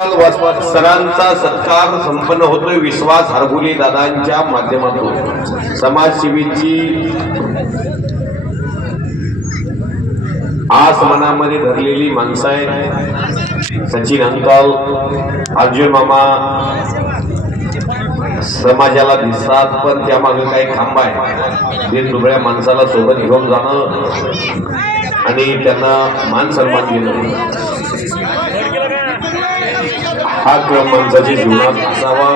सरांचा सत्कार संपन्न होतोय विश्वास हरगुले दादांच्या माध्यमातून। समाजसेवेची आस मनामध्ये धरलेली माणसं आहेत। सचिन अंकल, अर्जुन मामा समाजाला दिसतात, पण त्यामागे काही खांब आहे। ते दुबळ्या माणसाला सोबत घेऊन जाणं आणि त्यांना मान सन्मान देणं हा क्रम माणसाच्या जीवनात असावा।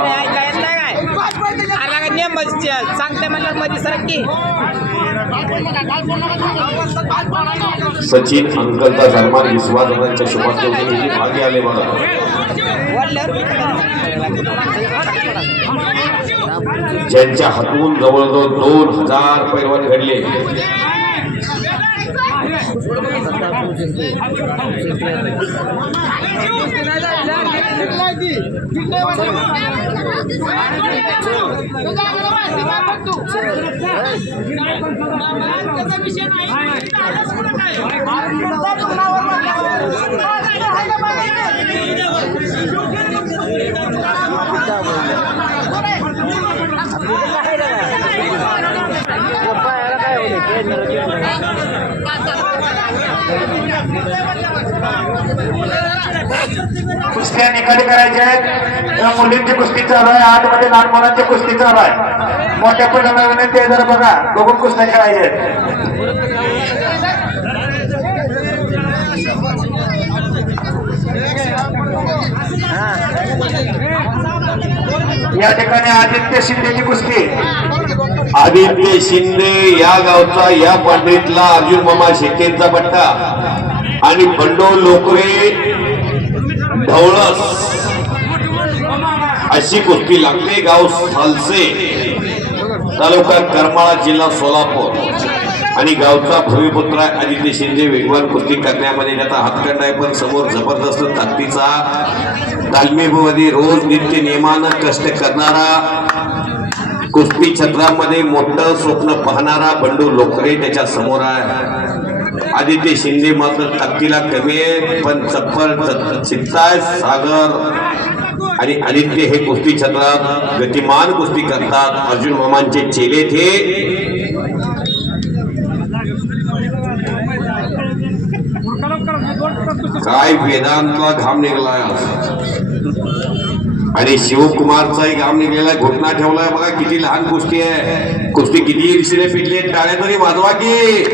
सचिन अंकलचा सन्मान विश्वासाच्या शुभाशंभूंची भागी आले बघा। ज्यांच्या हातून जवळजवळ 2000 पैलवान घडले। कुस्त्या निकाली करायच्या आहेत। मुलींची कुस्ती चालू आहे, आतमध्ये लहान मुलांची कुस्ती चालू आहे। मोठ्या पिढ्यांना विनंती आहे, जरा बघा बघून कुस्त्या खेळायच्या आहेत। या ठिकाणी आदित्य शिंदेची कुस्ती। आदित्य शिंदे या गावचा, या पांढरीतला अर्जुन मामा शेकेंचा पट्टा आणि बंडो लोकरे ढवळस अशी कुस्ती लागते। गाव सालसे, तालुका करमाळा, जिल्हा सोलापूर आणि गावचा भूमिपुत्र आदित्य शिंदे वेगवान कुस्ती करण्यामध्ये त्याचा हातखंडा आहे, पण समोर जबरदस्त ताकदीचा तालमीमध्ये रोज नित्य नियमानं कष्ट करणारा, कुस्ती क्षेत्रामध्ये मोठं स्वप्न पाहणारा बंडू लोकरे त्याच्या समोर आहे। आदित्य शिंदे मात्र ताकदीला कमी आहे, पण चप्पल चित्ताय सागर आणि आदित्य हे कुस्ती क्षेत्रात गतिमान कुस्ती करतात। अर्जुन मामांचे चेले थे। काय वेदांतला घाम निघलाय आणि शिवकुमारचाही घाम निघलेला, घुटना ठेवलाय बघा। किती लहान कुस्ती आहे, कुस्ती किती रिक्षेने पिटली, टाळ्या तरी वाजवा की।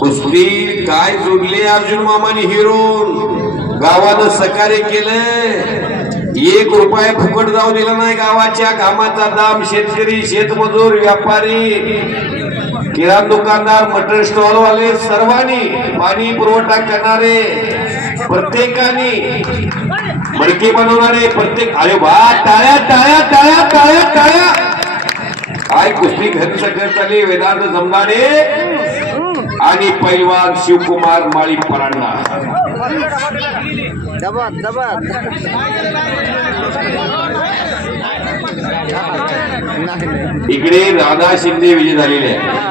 कुस्ती काय जोडले अर्जुन मामाने हिरोन, गावानं सहकार्य केलं। 1 रुपया फुकट जाऊ दिला नाही। गावाच्या कामाचा दाम शेतकरी, शेतमजूर, व्यापारी, किराणा दुकानदार, मटन स्टॉल वाले सर्वांनी, पाणी पुरवठा करणारे प्रत्येकाने, मडके बनवणारे प्रत्येक, अरे वा, टाळ्या टाळ्या टाळ्या टाळ्या टाळ्या। काय कुस्ती घरी सगळं चालली। वेदांत जमदाडे आणि पैलवान शिवकुमार माळी परांडा। इकडे राधा शिंदे विजय झालेले आहे।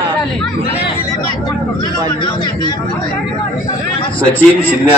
सचिन शिंदे